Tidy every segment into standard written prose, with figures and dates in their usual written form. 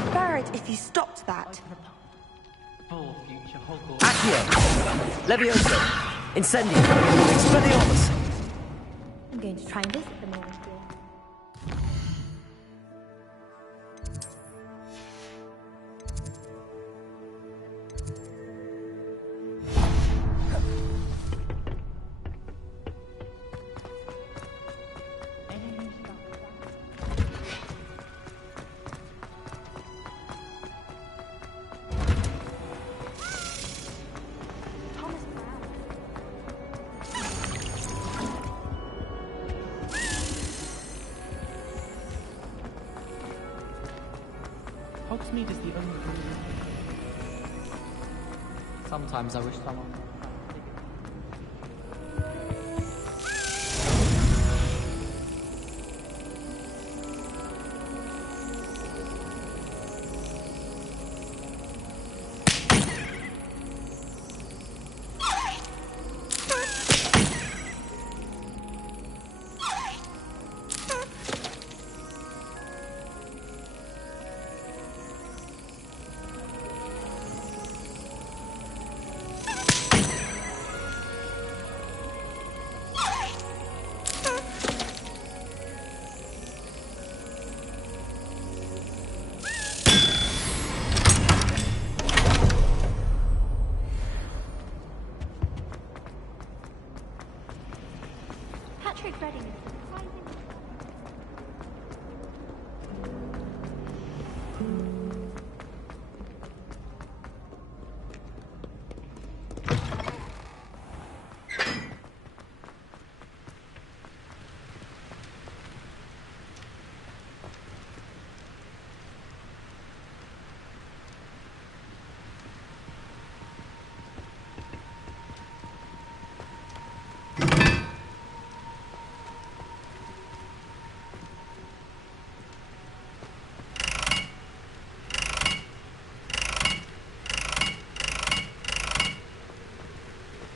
prefer it if you stopped that. For future Hogwarts. Accio! Levioso! Incendio! Expelliarmus! I'm going to try and visit them all. Hogsmeade is the only. Sometimes I wish someone. Patrick Redding.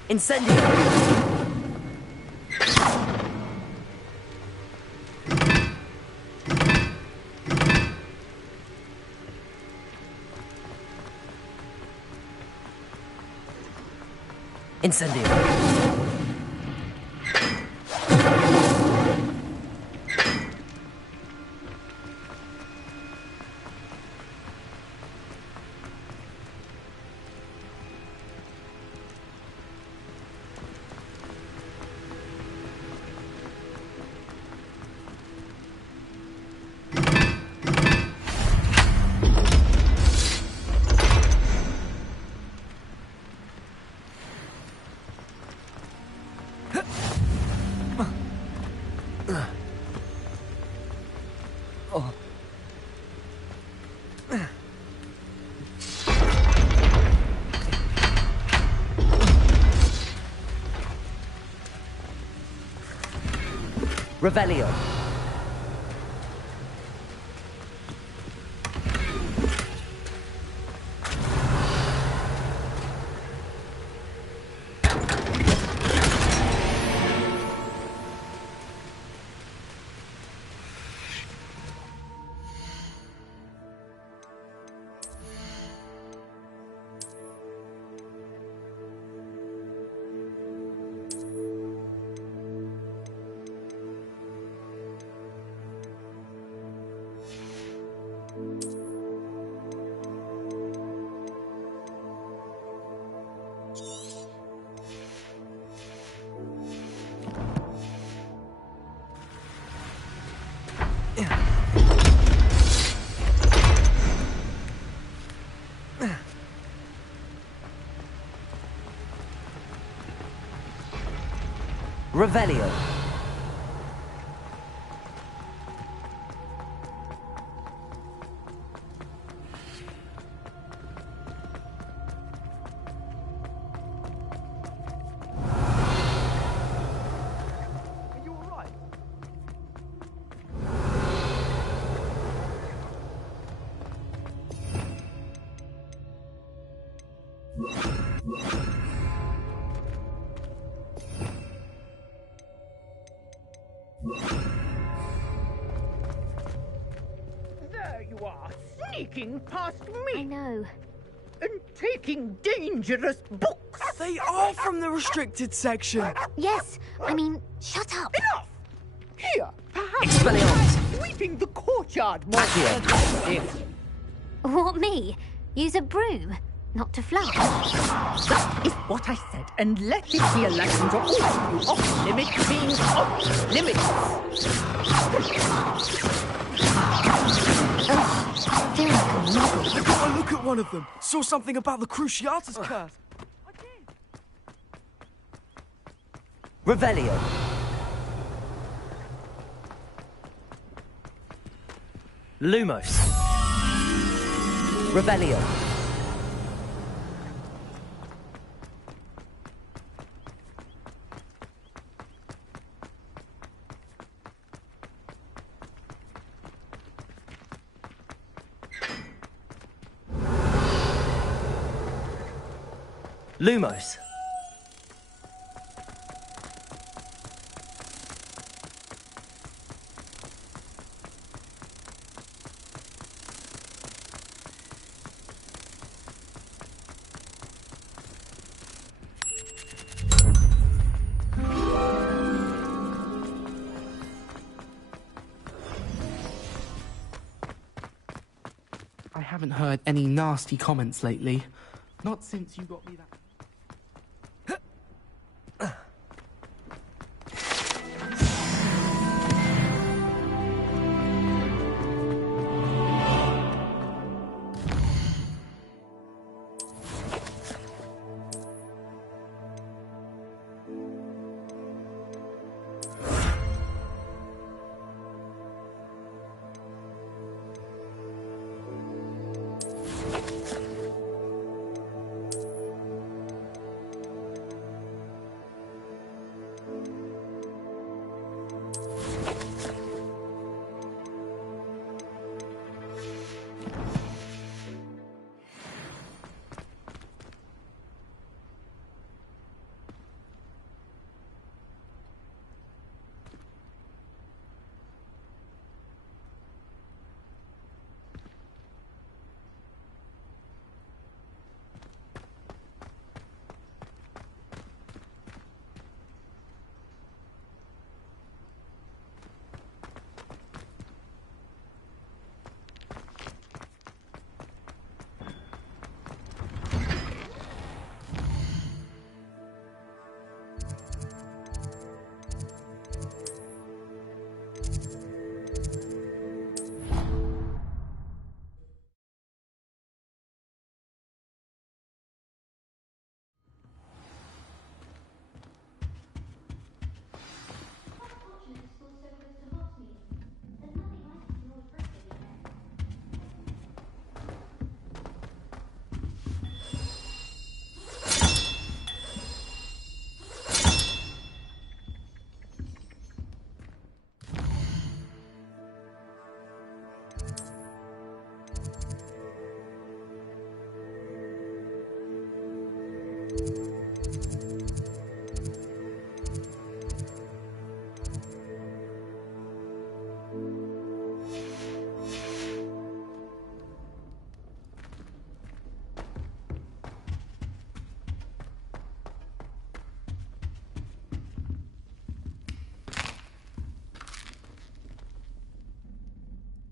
Incendio! Incendio! Revelio. Revelio. Are you all right? There you are, sneaky sneaking past I me know. and taking dangerous books. They are from the restricted section. Yes, I mean, shut up. Enough! Here, perhaps Expelliarmus! sweeping the courtyard more Accio. effective. What, me? Use a broom, not to flush. That is what I said, and let it be a lesson to all of you. Off limits means off limits. I feel like a muggle. I got a look at one of them. Saw something about the Cruciatus curse. Revelio. Lumos. Revelio. Lumos. I haven't heard any nasty comments lately. Not since you got me that.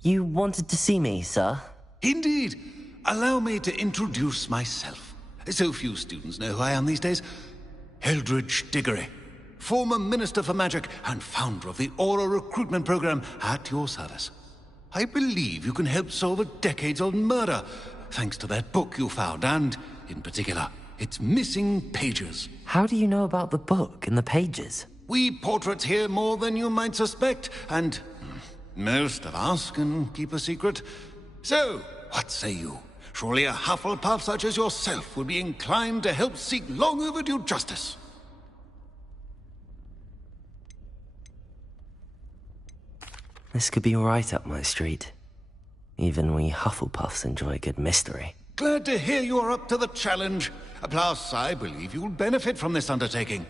You wanted to see me, sir? Indeed. Allow me to introduce myself. So few students know who I am these days. Eldridge Diggory, former Minister for Magic and founder of the Aura Recruitment Program, at your service. I believe you can help solve a decades-old murder, thanks to that book you found, and, in particular, its missing pages. How do you know about the book and the pages? We portraits hear more than you might suspect, and most of us can keep a secret. So, what say you? Surely a Hufflepuff such as yourself would be inclined to help seek long overdue justice. This could be right up my street. Even we Hufflepuffs enjoy a good mystery. Glad to hear you're up to the challenge. Plus, I believe you'll benefit from this undertaking.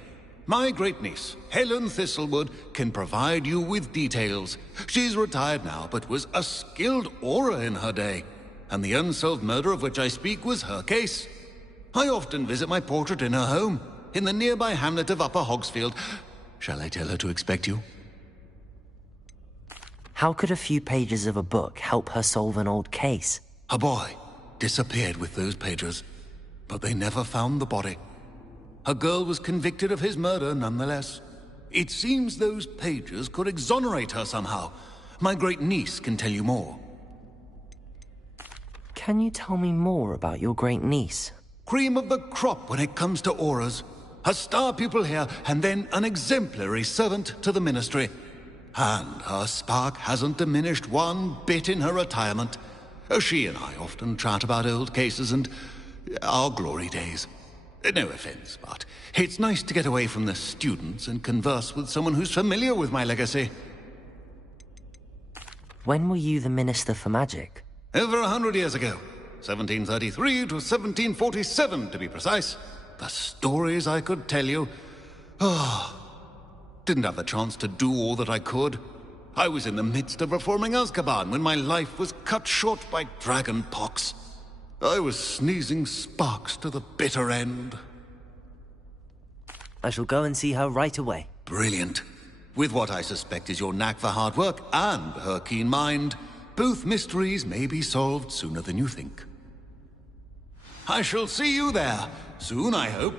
My great-niece, Helen Thistlewood, can provide you with details. She's retired now, but was a skilled aura in her day. and the unsolved murder of which I speak was her case. I often visit my portrait in her home, in the nearby hamlet of Upper Hogsfield. Shall I tell her to expect you? How could a few pages of a book help her solve an old case? A boy disappeared with those pages, but they never found the body. A girl was convicted of his murder nonetheless. It seems those pages could exonerate her somehow. My great niece can tell you more. Can you tell me more about your great niece? Cream of the crop when it comes to auras. A star pupil here, and then an exemplary servant to the ministry. And her spark hasn't diminished one bit in her retirement. She and I often chat about old cases and our glory days. No offense, but it's nice to get away from the students and converse with someone who's familiar with my legacy. When were you the Minister for Magic? Over 100 years ago. 1733 to 1747, to be precise. The stories I could tell you. Didn't have the chance to do all that I could. I was in the midst of reforming Azkaban when my life was cut short by dragon pox. I was sneezing sparks to the bitter end. I shall go and see her right away. Brilliant. With what I suspect is your knack for hard work and her keen mind, both mysteries may be solved sooner than you think. I shall see you there, soon I hope.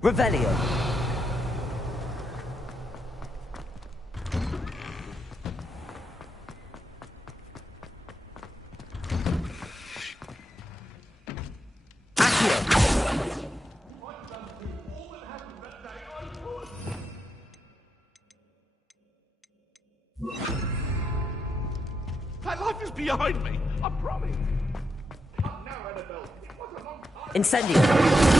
Revelio. That life is behind me, I promise. Come now, Annabelle. It was a long time. Incendio.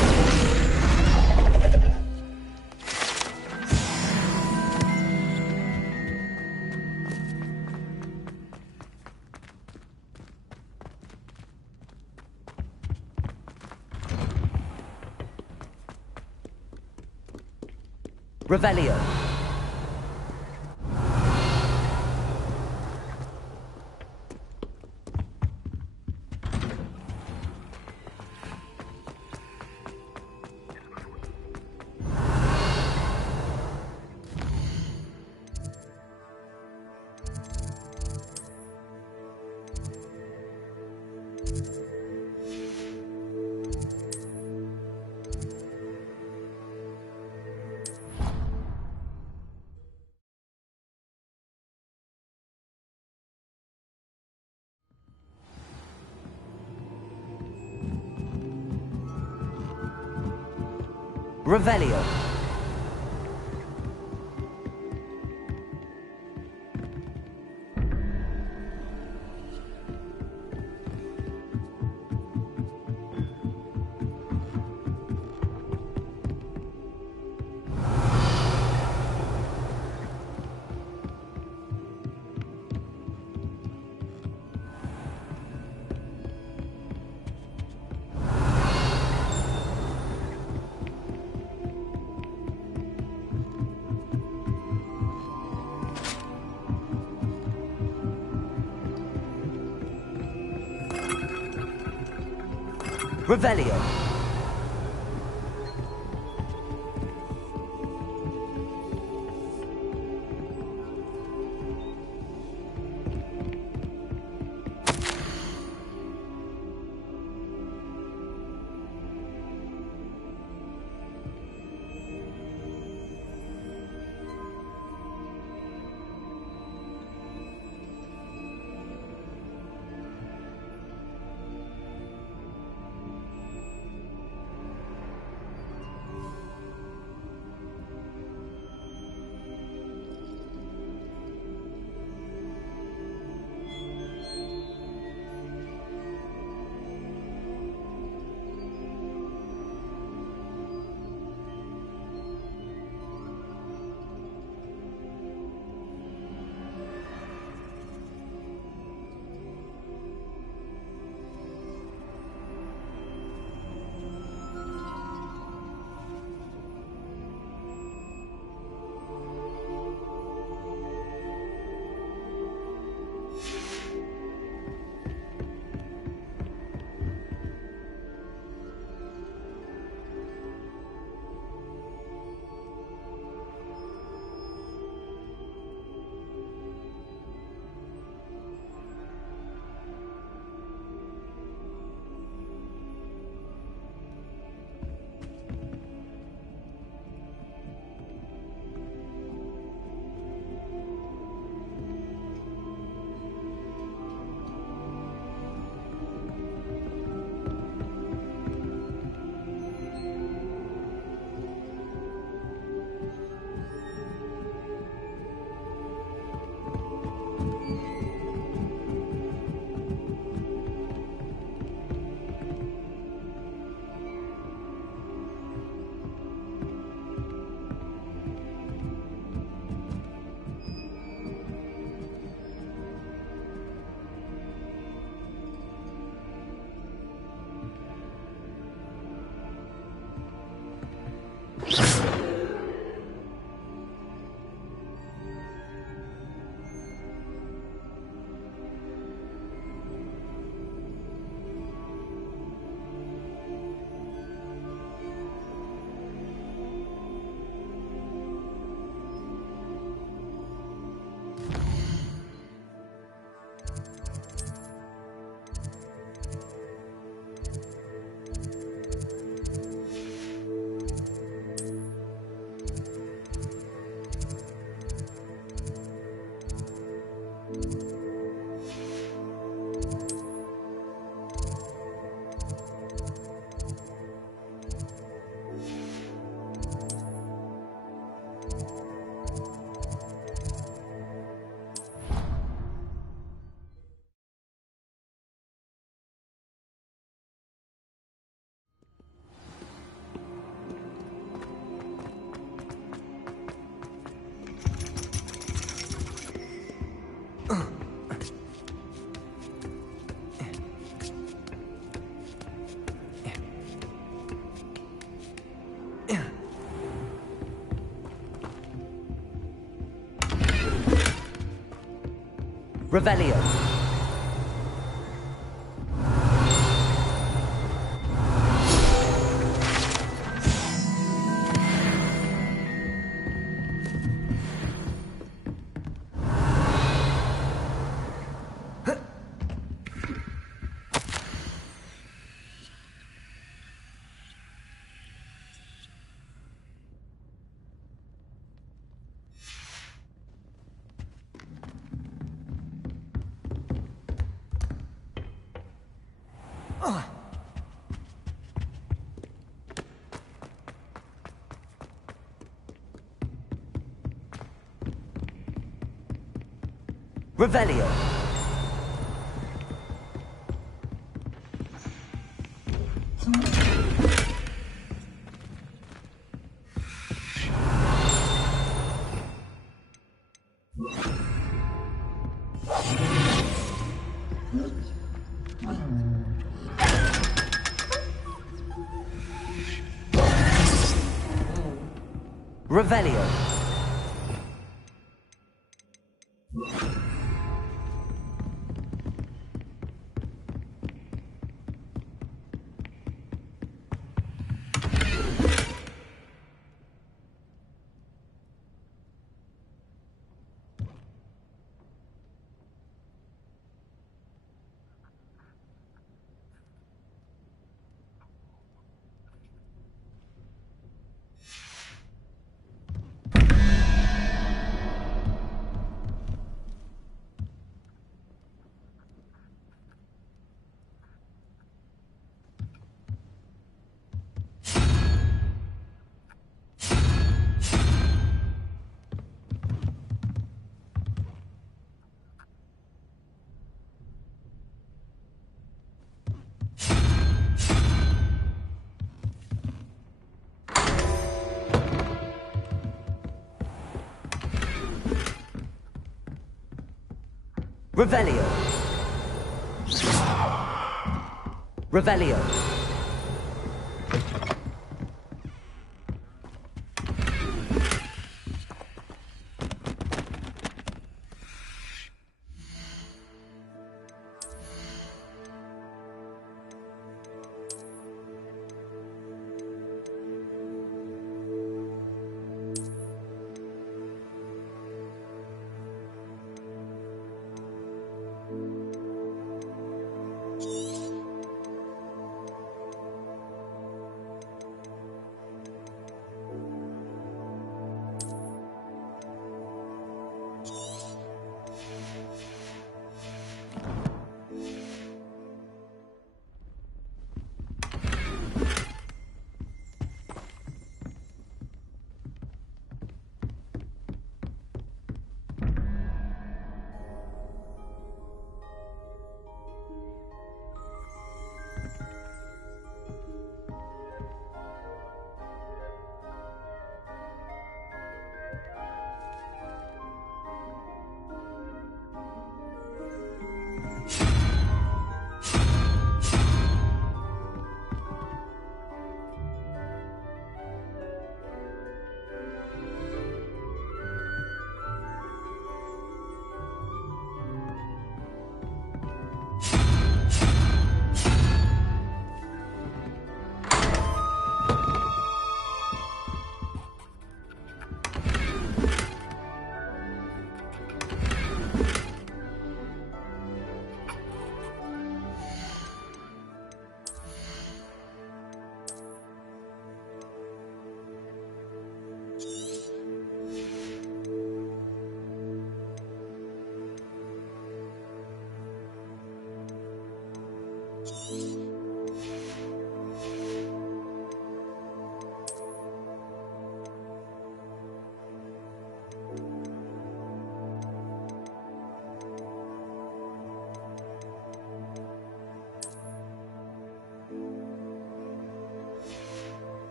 Revelio. Revelio. Revelio. Revelio. Revelio. Revelio. Revelio. Revelio.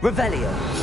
Revelio.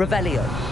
Revelio.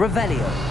Revelio.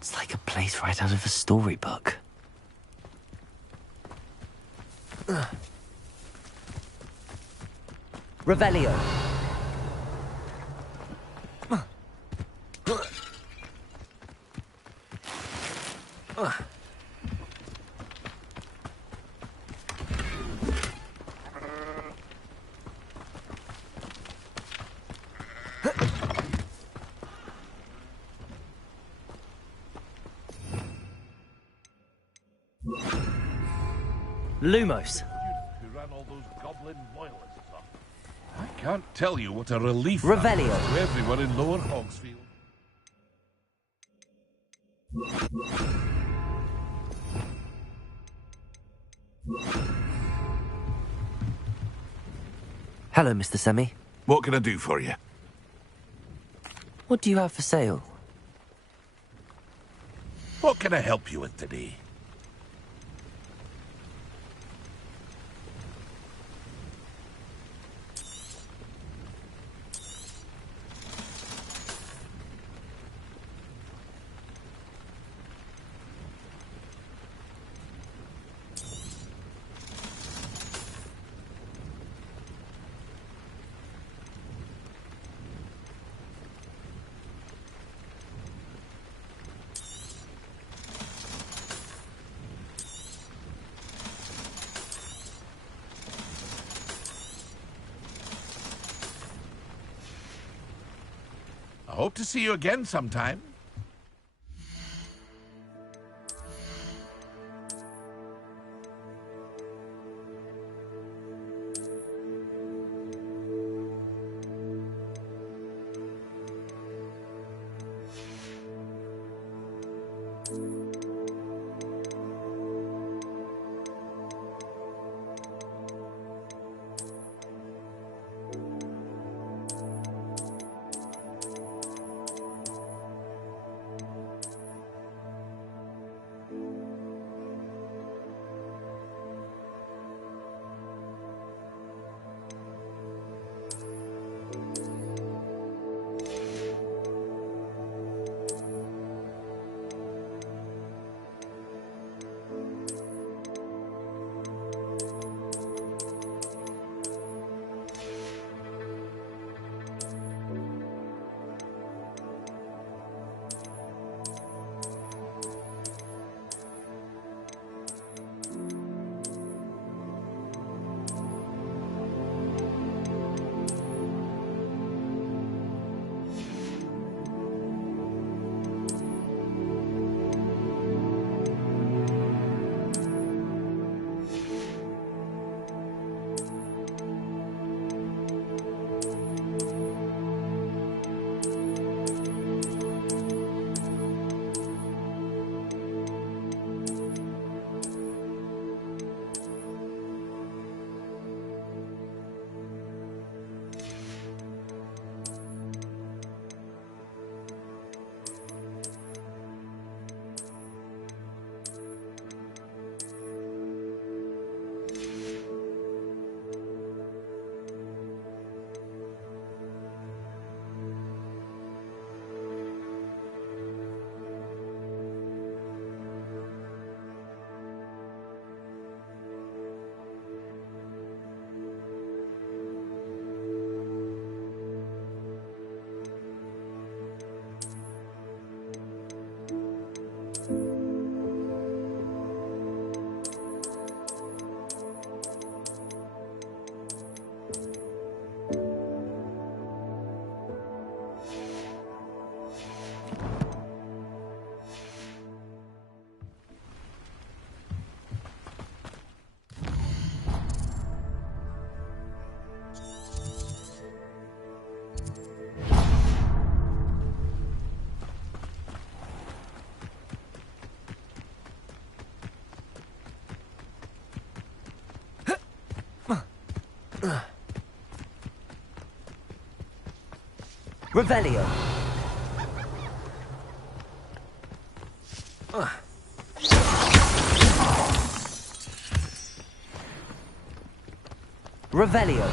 It's like a place right out of a storybook. Revelio. Lumos. Who ran all those goblin loyalists off. I can't tell you what a relief that Revelio. was to everyone in Lower Hogsfield. Hello, Mr. Semi. What can I do for you? What do you have for sale? What can I help you with today? I hope to see you again sometime. Revelio. Revelio.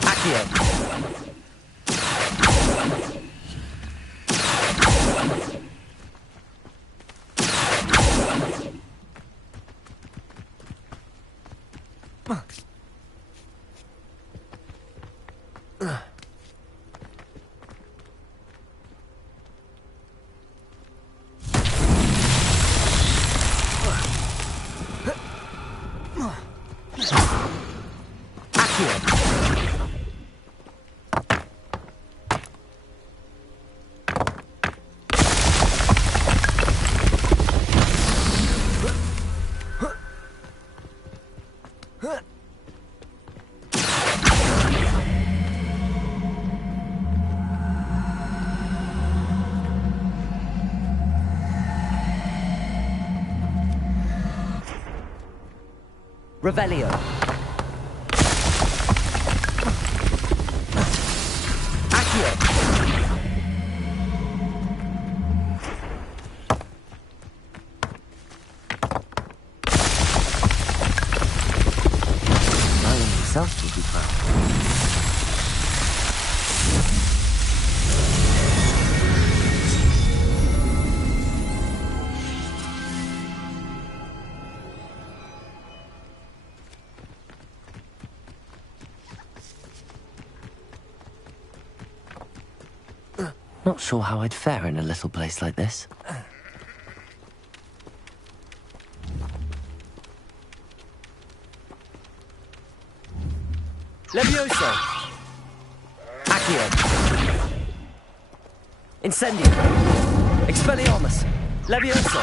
Accio. Revelio. Accio. Merlin himself will be proud. Not sure how I'd fare in a little place like this. Levioso! Accio! Incendio! Expelliarmus! Levioso!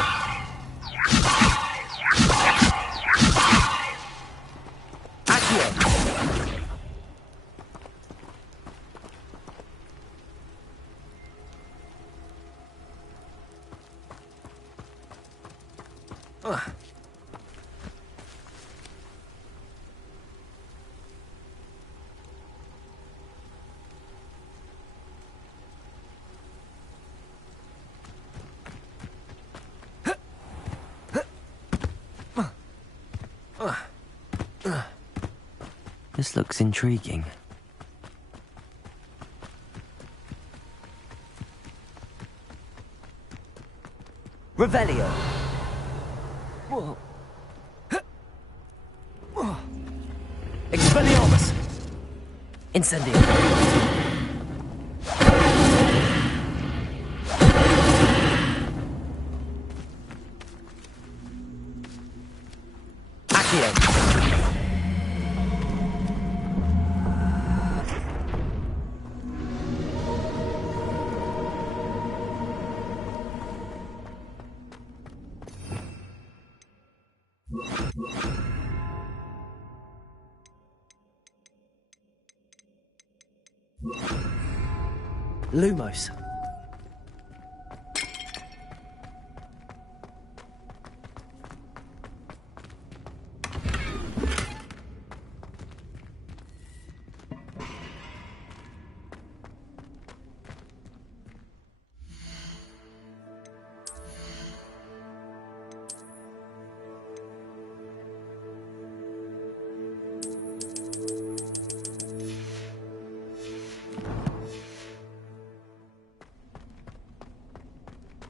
Accio! This looks intriguing. Revelio. Expelliarmus. Incendio. Accio. Lumos.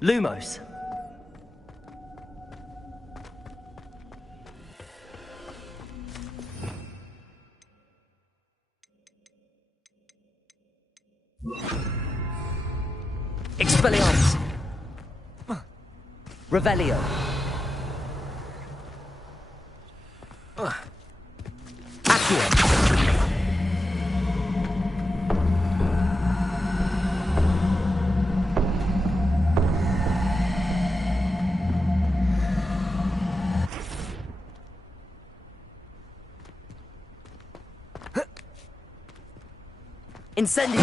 Lumos. Expelliarmus. Revelio. Accio. Incendio.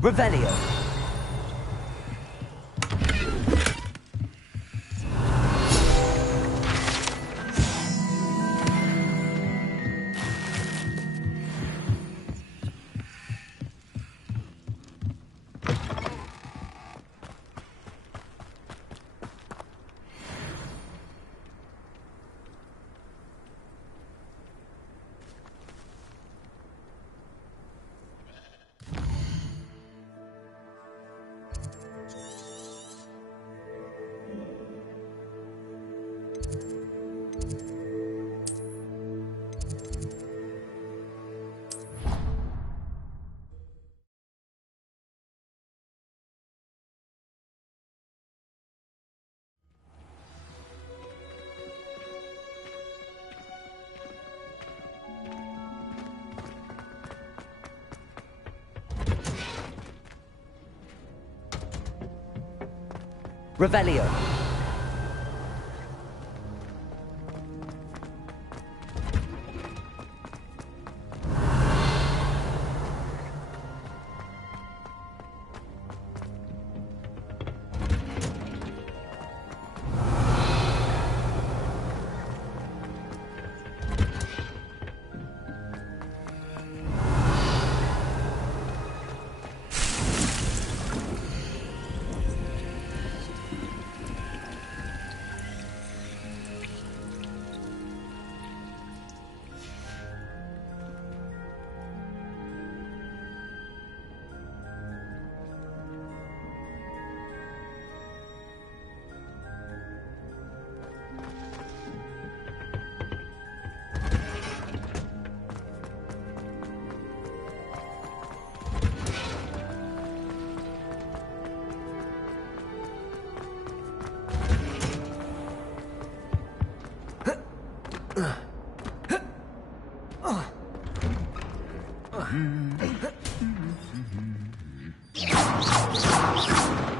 Revelio. Revelio.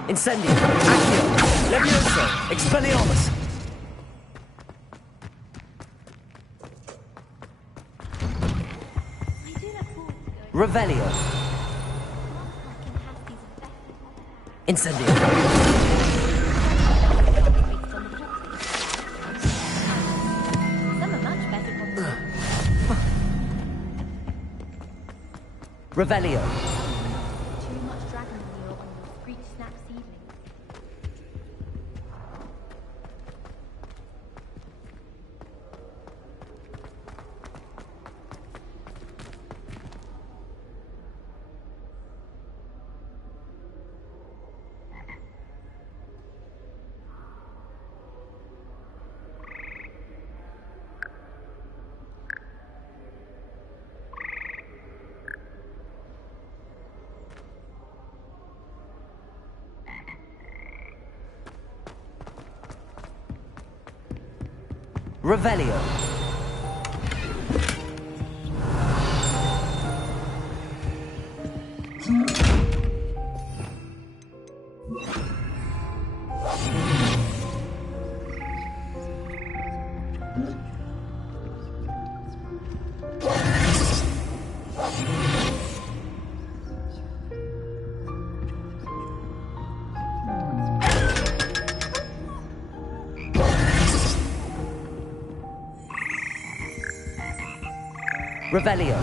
Incendio, Accio, Levioso, Expelliarmus. Revelio. Incendio. Some are much better probably. Revelio. Too much dragon meal on your Screech Snap seedling. Revelio. Revelio.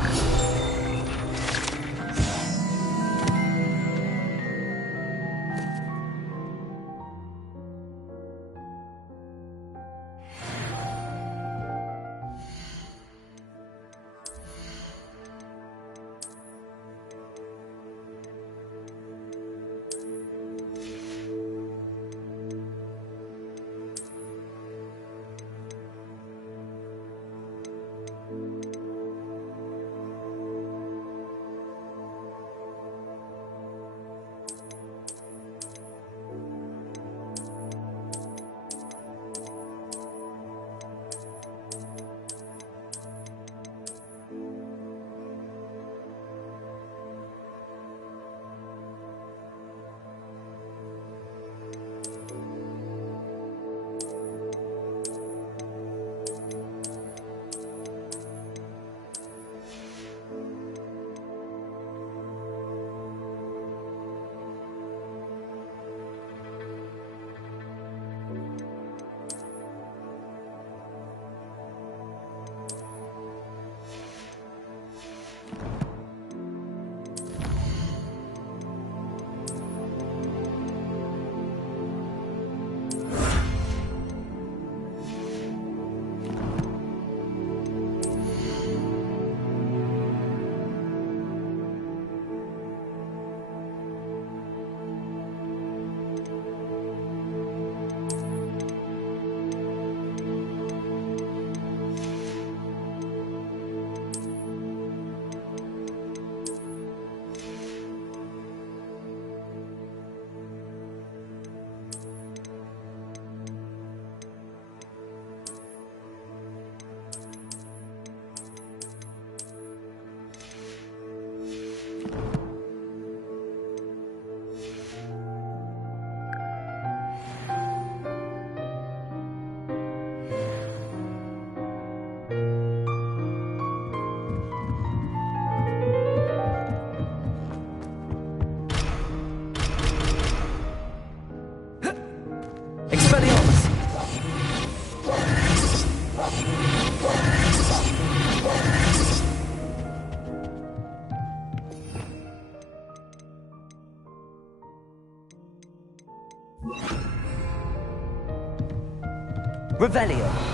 Revelio.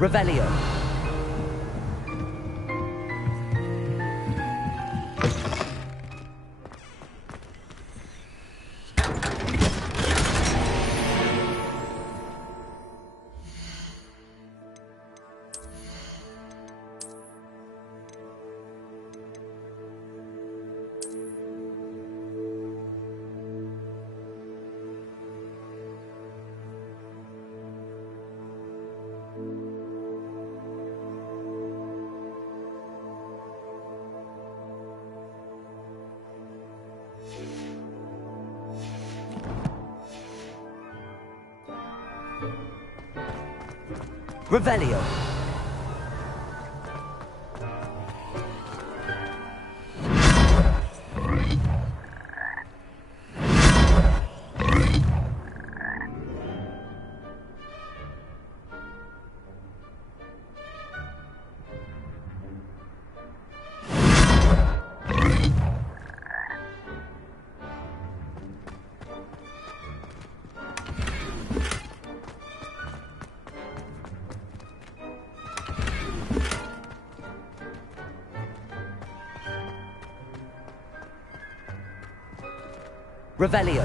Revelio. Revelio. Revelio.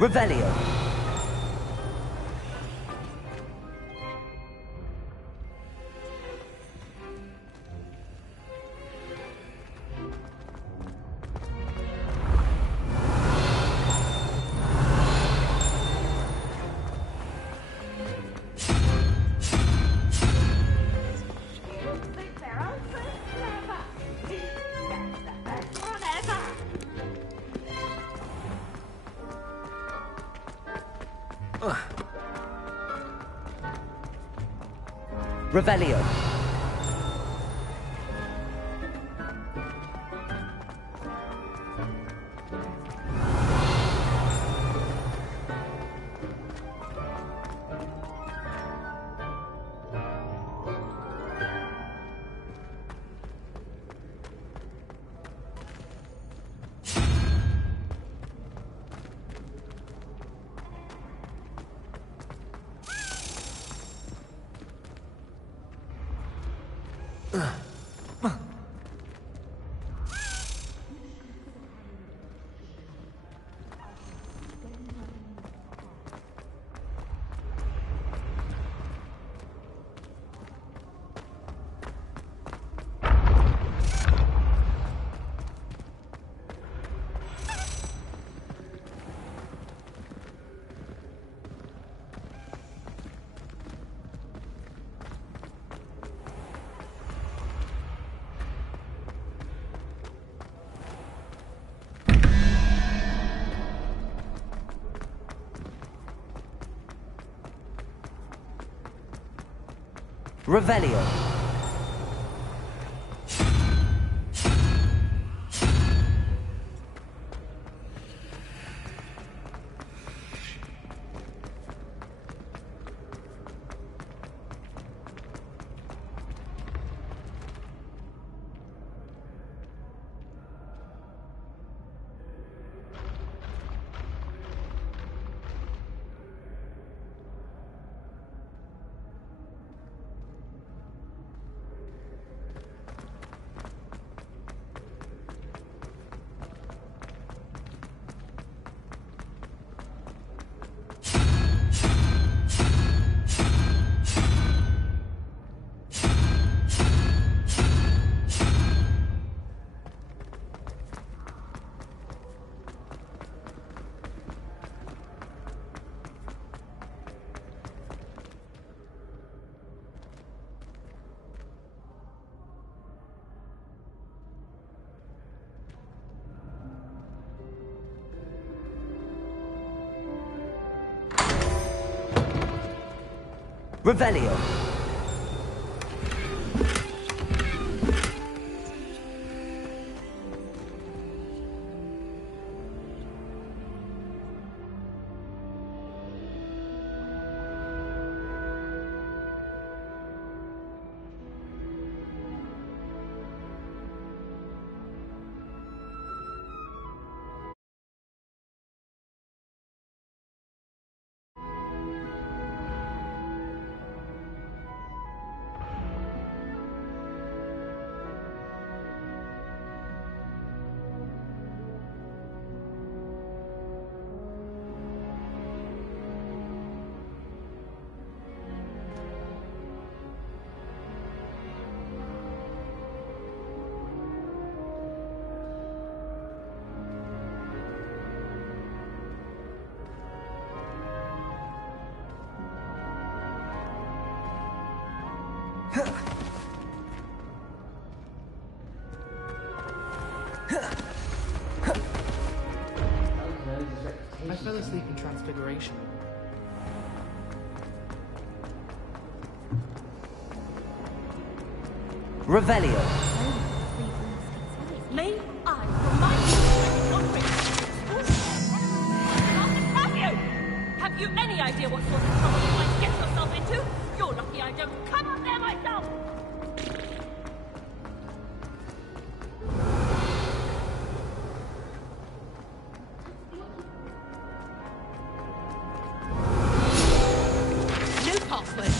Revelio. Revelio. Revelio. Revelio. I fell asleep in Transfiguration. Revelio. May I remind you not patio? Have you any idea what sort of trouble you might get yourself into? You're lucky I don't come up there myself! New password.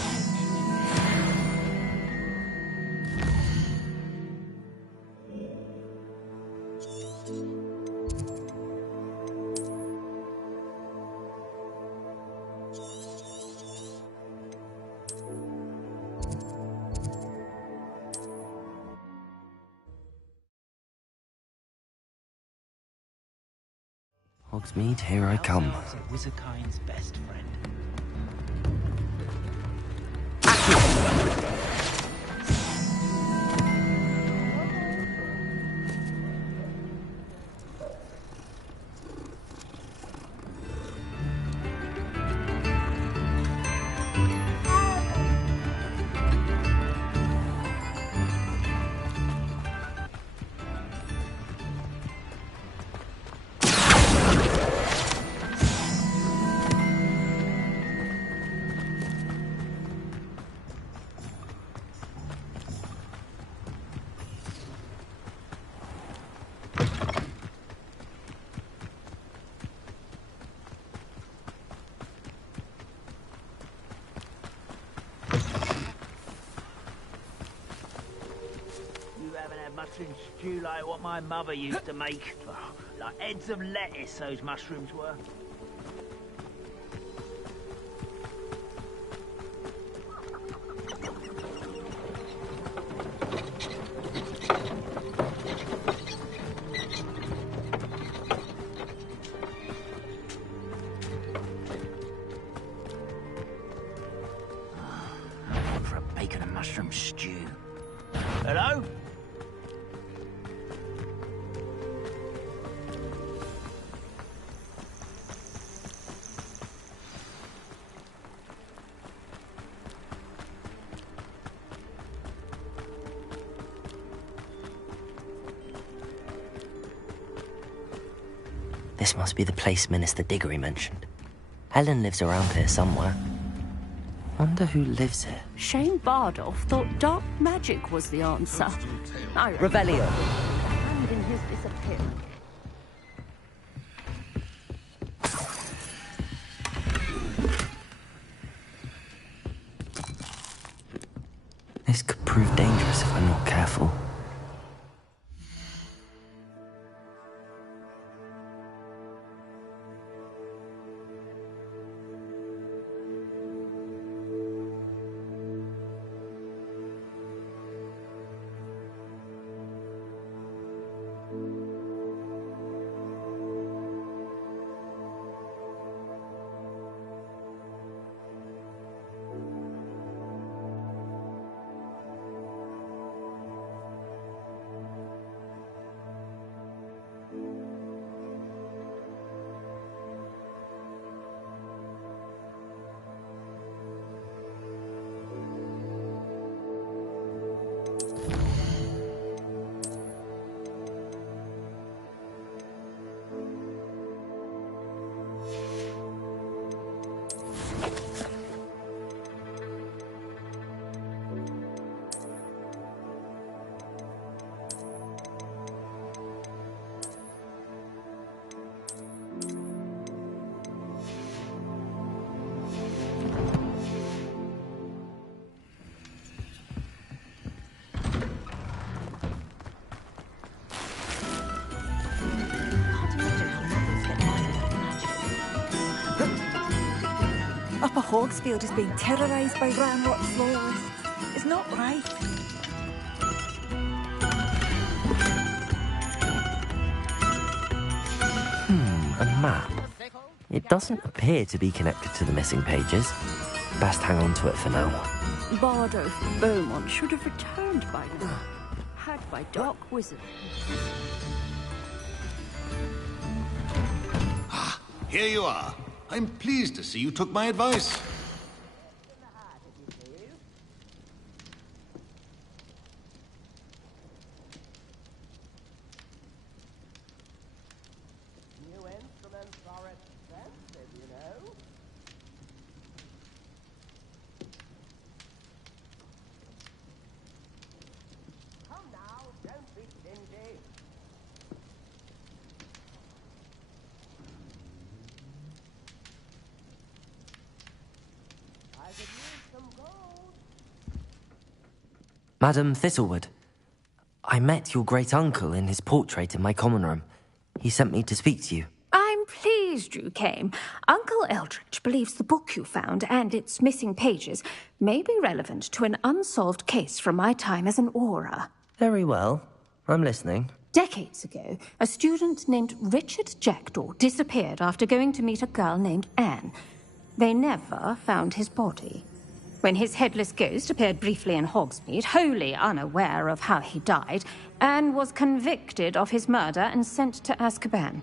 Hogsmeade, here I come. Wizardkind's best friend. Mushroom stew like what my mother used to make. Oh, like heads of lettuce, those mushrooms were. For a bacon and mushroom stew. Hello? This must be the place Minister Diggory mentioned. Helen lives around here somewhere. Wonder who lives here. Shane Bardolph thought dark magic was the answer. Revelio. And in his disappearance. This could prove dangerous if I'm not careful. Hogsfield is being terrorised by Ranrock's loyalists. It's not right. A map. It doesn't appear to be connected to the missing pages. Best hang on to it for now. Bardolph Beaumont should have returned by now. Had by Dark Wizard. Ah, here you are. I'm pleased to see you took my advice. Madam Thistlewood, I met your great-uncle in his portrait in my common room. He sent me to speak to you. I'm pleased you came. Uncle Eldridge believes the book you found and its missing pages may be relevant to an unsolved case from my time as an aura. Very well. I'm listening. Decades ago, a student named Richard Jackdaw disappeared after going to meet a girl named Anne. They never found his body. When his headless ghost appeared briefly in Hogsmeade, wholly unaware of how he died, Anne was convicted of his murder and sent to Azkaban.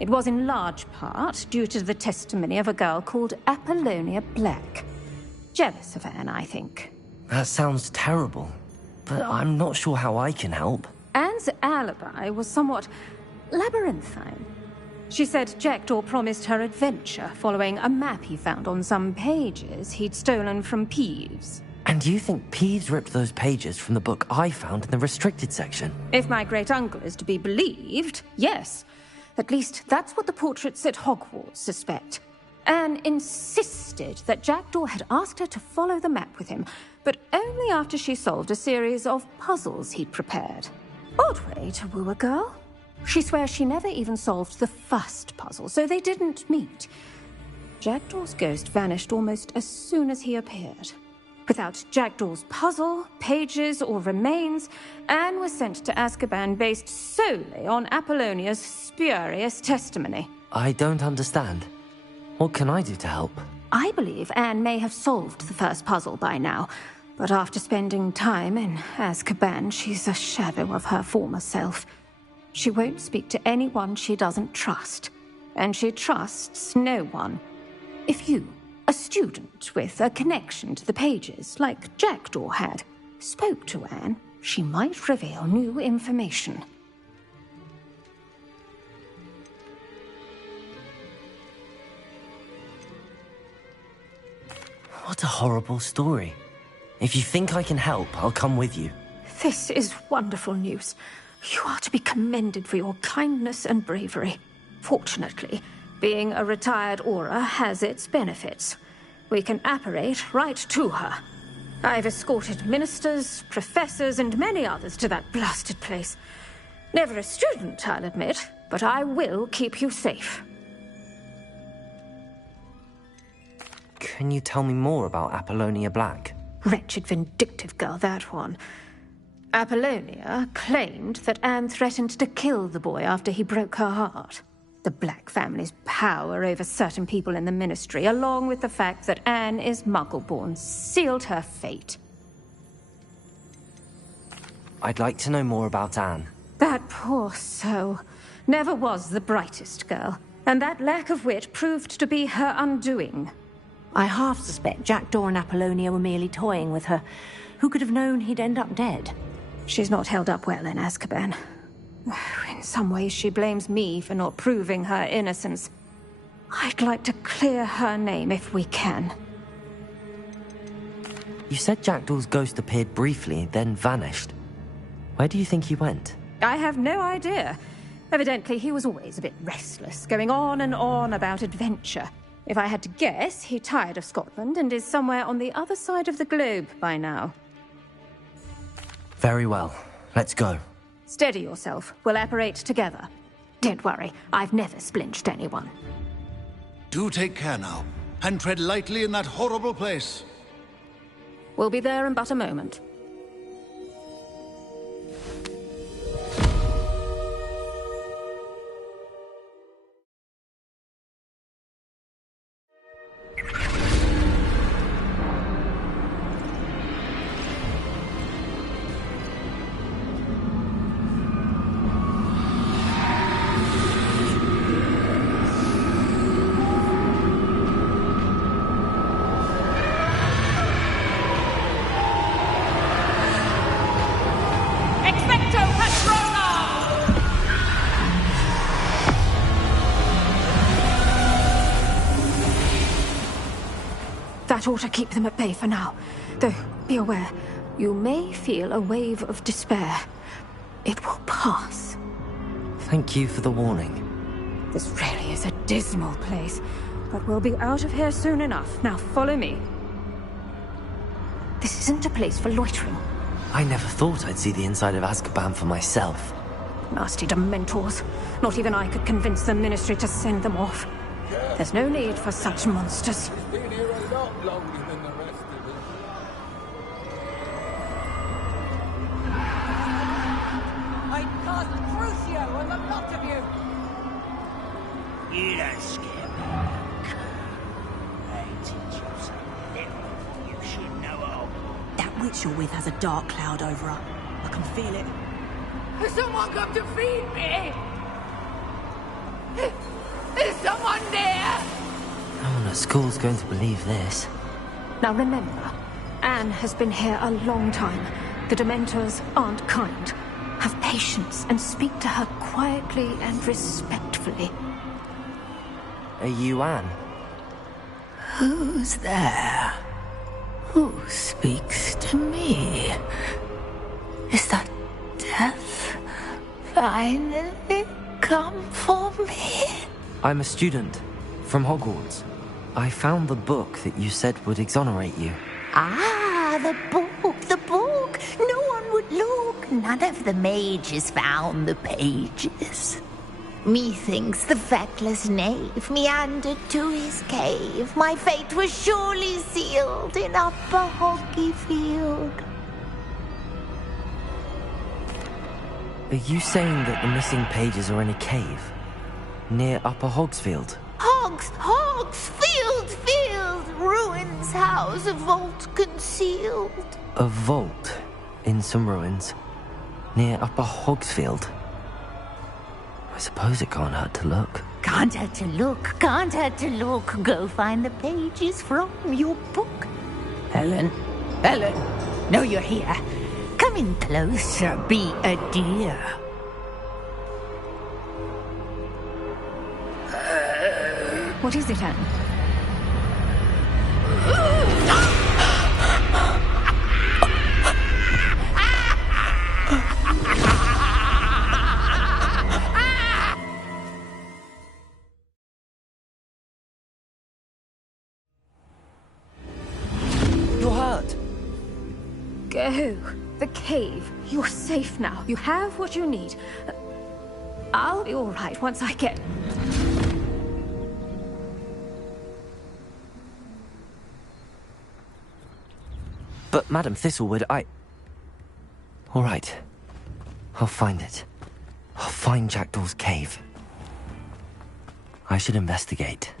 It was in large part due to the testimony of a girl called Apollonia Black. Jealous of Anne, I think. That sounds terrible, but I'm not sure how I can help. Anne's alibi was somewhat labyrinthine. She said Jackdaw promised her adventure following a map he found on some pages he'd stolen from Peeves. And you think Peeves ripped those pages from the book I found in the restricted section? If my great-uncle is to be believed, yes. At least that's what the portraits at Hogwarts suspect. Anne insisted that Jackdaw had asked her to follow the map with him, but only after she solved a series of puzzles he'd prepared. Odd way to woo a girl. She swears she never even solved the first puzzle, so they didn't meet. Jackdaw's ghost vanished almost as soon as he appeared. Without Jackdaw's puzzle, pages, or remains, Anne was sent to Azkaban based solely on Apollonia's spurious testimony. I don't understand. What can I do to help? I believe Anne may have solved the first puzzle by now, but after spending time in Azkaban, she's a shadow of her former self. She won't speak to anyone she doesn't trust, and she trusts no one. If you, a student with a connection to the pages, like Jackdaw had, spoke to Anne, she might reveal new information. What a horrible story. If you think I can help, I'll come with you. This is wonderful news. You are to be commended for your kindness and bravery. Fortunately, being a retired Aura has its benefits. We can apparate right to her. I've escorted ministers, professors, and many others to that blasted place. Never a student, I'll admit, but I will keep you safe. Can you tell me more about Apollonia Black? Wretched, vindictive girl, that one. Apollonia claimed that Anne threatened to kill the boy after he broke her heart. The Black family's power over certain people in the Ministry, along with the fact that Anne is Muggle-born, sealed her fate. I'd like to know more about Anne. That poor soul never was the brightest girl, and that lack of wit proved to be her undoing. I half suspect Jackdaw and Apollonia were merely toying with her. Who could have known he'd end up dead? She's not held up well in Azkaban. In some ways, she blames me for not proving her innocence. I'd like to clear her name if we can. You said Jackdaw's ghost appeared briefly, then vanished. Where do you think he went? I have no idea. Evidently, he was always a bit restless, going on and on about adventure. If I had to guess, he tired of Scotland and is somewhere on the other side of the globe by now. Very well. Let's go. Steady yourself. We'll apparate together. Don't worry, I've never splinched anyone. Do take care now. and tread lightly in that horrible place. We'll be there in but a moment. That ought to keep them at bay for now. Though, be aware, you may feel a wave of despair. It will pass. Thank you for the warning. This really is a dismal place, but we'll be out of here soon enough. Now follow me. This isn't a place for loitering. I never thought I'd see the inside of Azkaban for myself. Nasty Dementors. Not even I could convince the Ministry to send them off. There's no need for such monsters. Been here a lot longer than the rest of us. I'd cast Crucio on the lot of you! You don't scare me. I teach you something little you should know of. That witch you're with has a dark cloud over her. I can feel it. Has someone come to feed me? Is someone there? No one at school's going to believe this. Now remember, Anne has been here a long time. The Dementors aren't kind. Have patience and speak to her quietly and respectfully. Are you Anne? Who's there? Who speaks to me? Is that death finally come for me? I'm a student from Hogwarts. I found the book that you said would exonerate you. Ah, the book, the book. No one would look. None of the mages found the pages. Methinks the feckless knave meandered to his cave. My fate was surely sealed in Upper Hoggyfield. Are you saying that the missing pages are in a cave? Near Upper Hogsfield? Field! Ruins house, a vault concealed. A vault in some ruins? Near Upper Hogsfield? I suppose it can't hurt to look. Can't hurt to look. Go find the pages from your book. Ellen, know you're here. Come in closer, be a dear. What is it, Anne? You're hurt. Go. The cave. You're safe now. You have what you need. I'll be all right once I get... But, Madam Thistlewood, All right. I'll find it. I'll find Jackdaw's cave. I should investigate.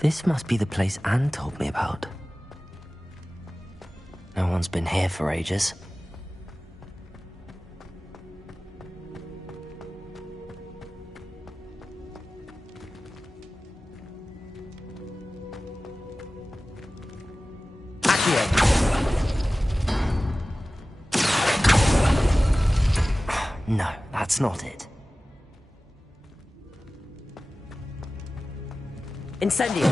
This must be the place Anne told me about. No one's been here for ages. No, that's not it. Incendio!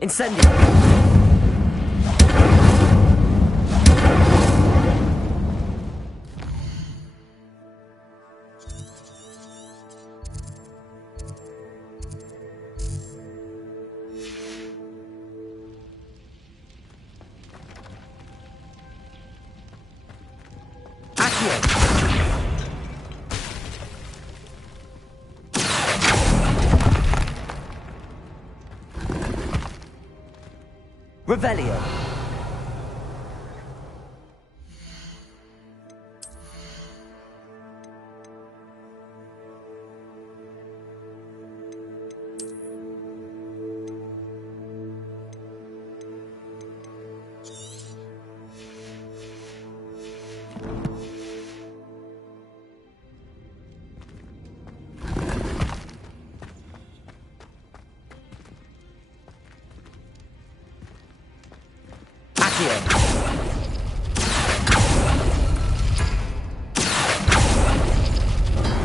Incendio! Revelio.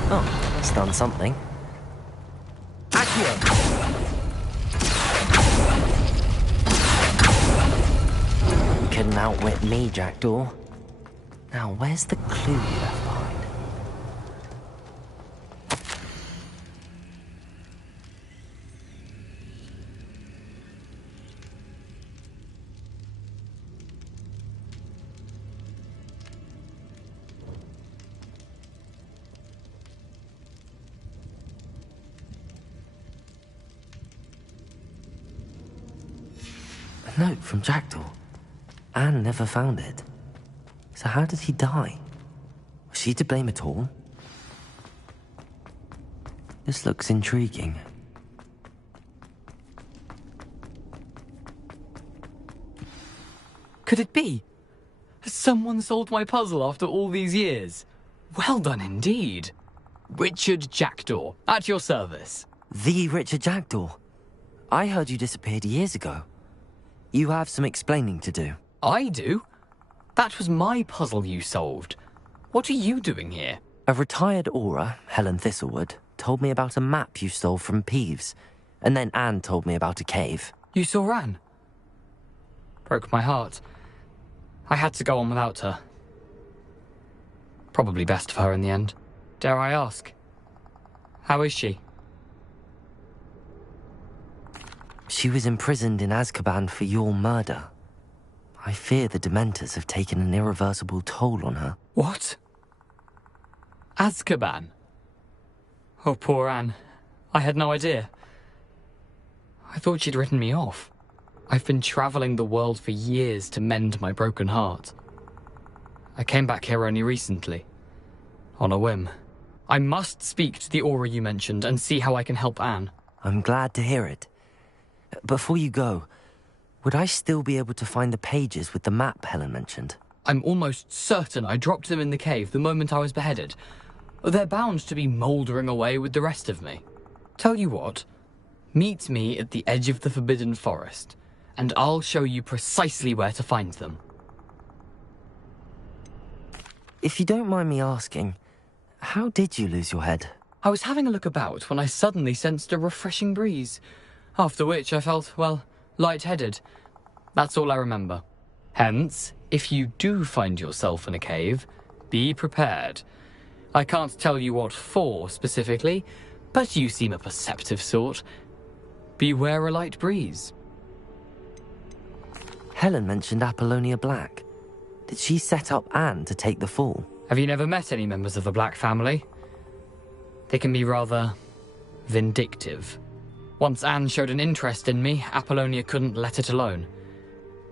Oh, that's done something. Accio! Couldn't outwit me, Jackdaw. Now, where's the clue you left behind? A note from Jackdaw. Anne never found it. So how did he die? Was she to blame at all? This looks intriguing. Could it be? Has someone solved my puzzle after all these years? Well done indeed. Richard Jackdaw, at your service. The Richard Jackdaw. I heard you disappeared years ago. You have some explaining to do. I do? That was my puzzle you solved. What are you doing here? A retired Aura, Helen Thistlewood, told me about a map you stole from Peeves. And then Anne told me about a cave. You saw Anne? Broke my heart. I had to go on without her. Probably best of her in the end. Dare I ask? How is she? She was imprisoned in Azkaban for your murder. I fear the Dementors have taken an irreversible toll on her. What? Azkaban? Oh, poor Anne. I had no idea. I thought she'd written me off. I've been travelling the world for years to mend my broken heart. I came back here only recently. On a whim. I must speak to the Aura you mentioned and see how I can help Anne. I'm glad to hear it. Before you go, would I still be able to find the pages with the map Helen mentioned? I'm almost certain I dropped them in the cave the moment I was beheaded. They're bound to be mouldering away with the rest of me. Tell you what, meet me at the edge of the Forbidden Forest, and I'll show you precisely where to find them. If you don't mind me asking, How did you lose your head? I was having a look about when I suddenly sensed a refreshing breeze. After which I felt, well, lightheaded. That's all I remember. Hence, if you do find yourself in a cave, be prepared. I can't tell you what for specifically, but you seem a perceptive sort. Beware a light breeze. Helen mentioned Apollonia Black. Did she set up Anne to take the fall? Have you never met any members of the Black family? They can be rather vindictive. Once Anne showed an interest in me, Apollonia couldn't let it alone.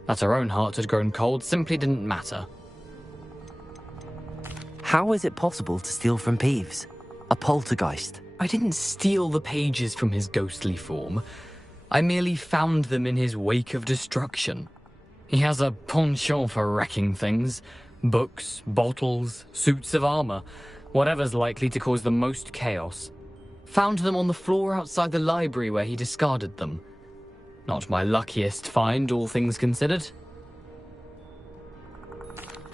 That her own heart had grown cold simply didn't matter. How is it possible to steal from Peeves? A poltergeist? I didn't steal the pages from his ghostly form. I merely found them in his wake of destruction. He has a penchant for wrecking things. Books, bottles, suits of armor. Whatever's likely to cause the most chaos. Found them on the floor outside the library where he discarded them. Not my luckiest find, all things considered.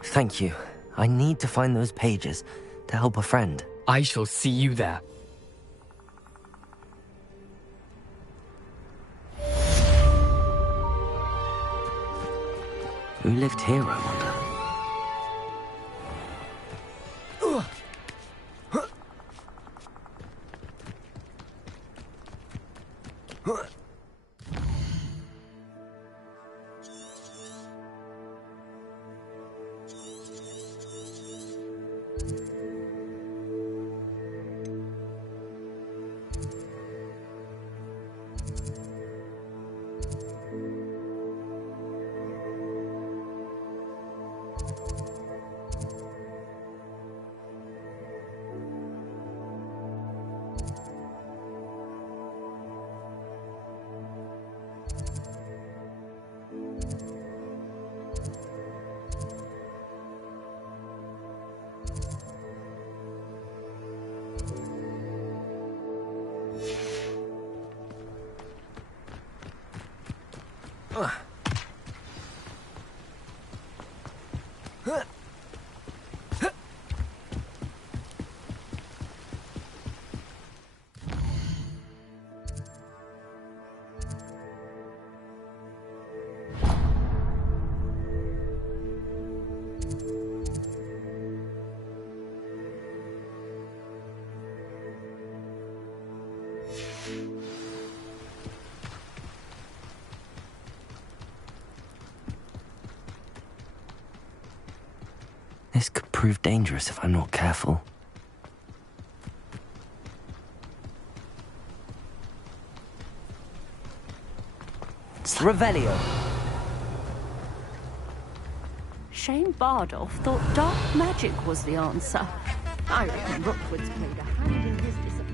Thank you. I need to find those pages to help a friend. I shall see you there. Who lived here, I wonder? This could prove dangerous if I'm not careful. Revelio. Shane Bardolph thought dark magic was the answer. I reckon Rookwood's played a hand in his disappearance.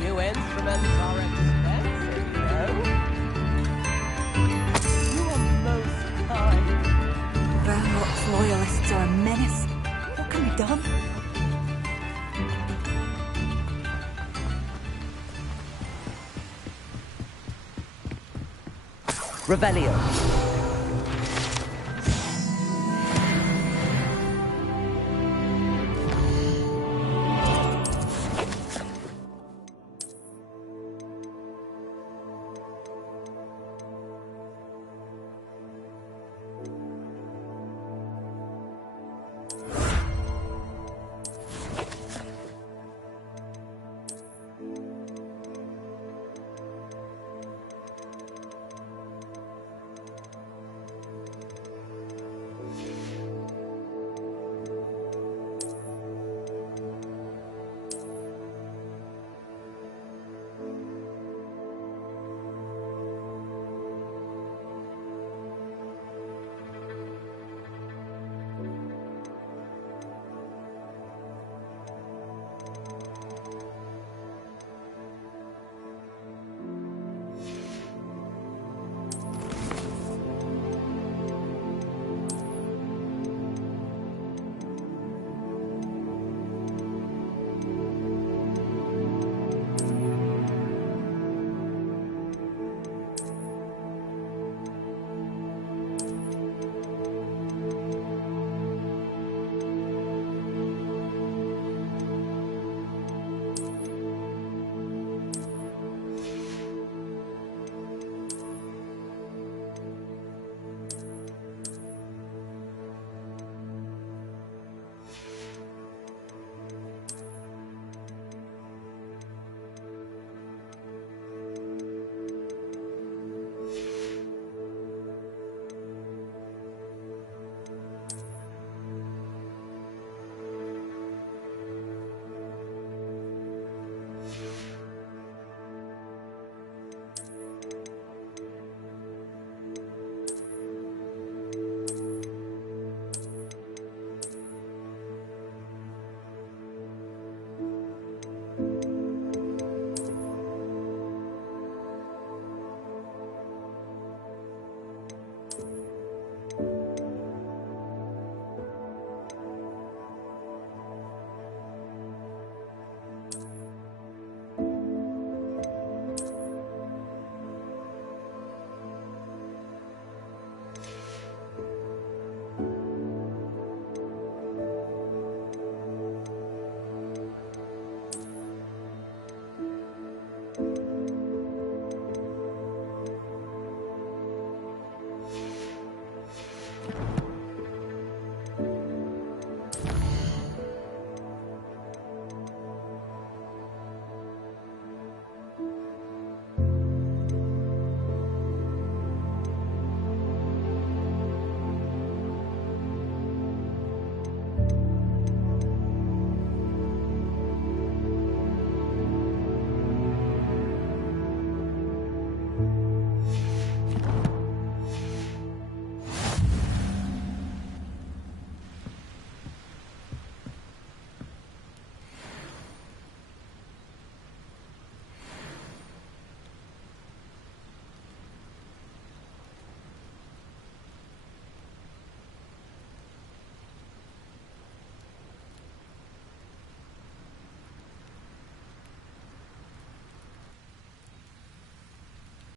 New instruments are expensive, you know. You are most kind. Ranrock's loyalists are a menace. What can be done? Revelio.